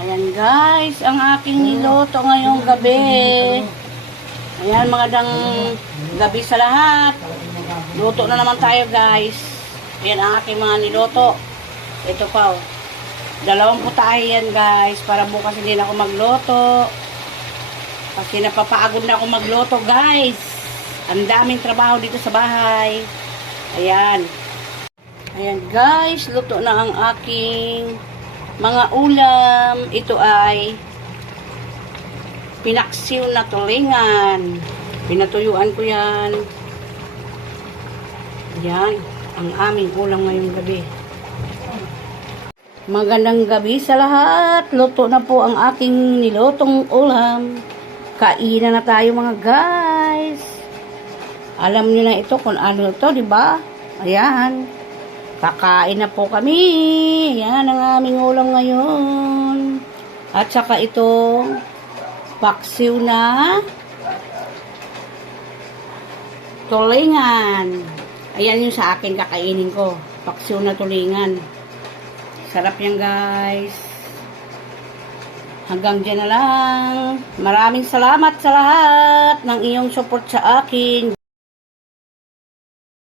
Ayan guys, ang aking niluto ngayong gabi. Ayan, magandang gabi sa lahat. Luto na naman tayo guys. Ayan ang aking mga niluto. Ito pa oh. 2 putahe yan guys. Para bukas hindi na ako magluto. Kasi napapagod na ako magluto guys. Ang daming trabaho dito sa bahay. Ayan. Ayan guys, luto na ang aking mga ulam. Ito ay pinaksiw na tulingan. Pinatuyuan ko yan. Yan ang aming ulam ngayong gabi. Magandang gabi sa lahat. Luto na po ang aking nilutong ulam. Kainan na tayo mga guys. Alam niyo na ito kung ano ito, di ba? Ayan. Kakain na po kami. Yan ang aming ulam ngayon. At saka ito, paksiw na tulingan. Ayan yung sa akin kakainin ko. Paksiw na tulingan. Sarap yan guys. Hanggang dyan na lang. Maraming salamat sa lahat ng iyong support sa akin.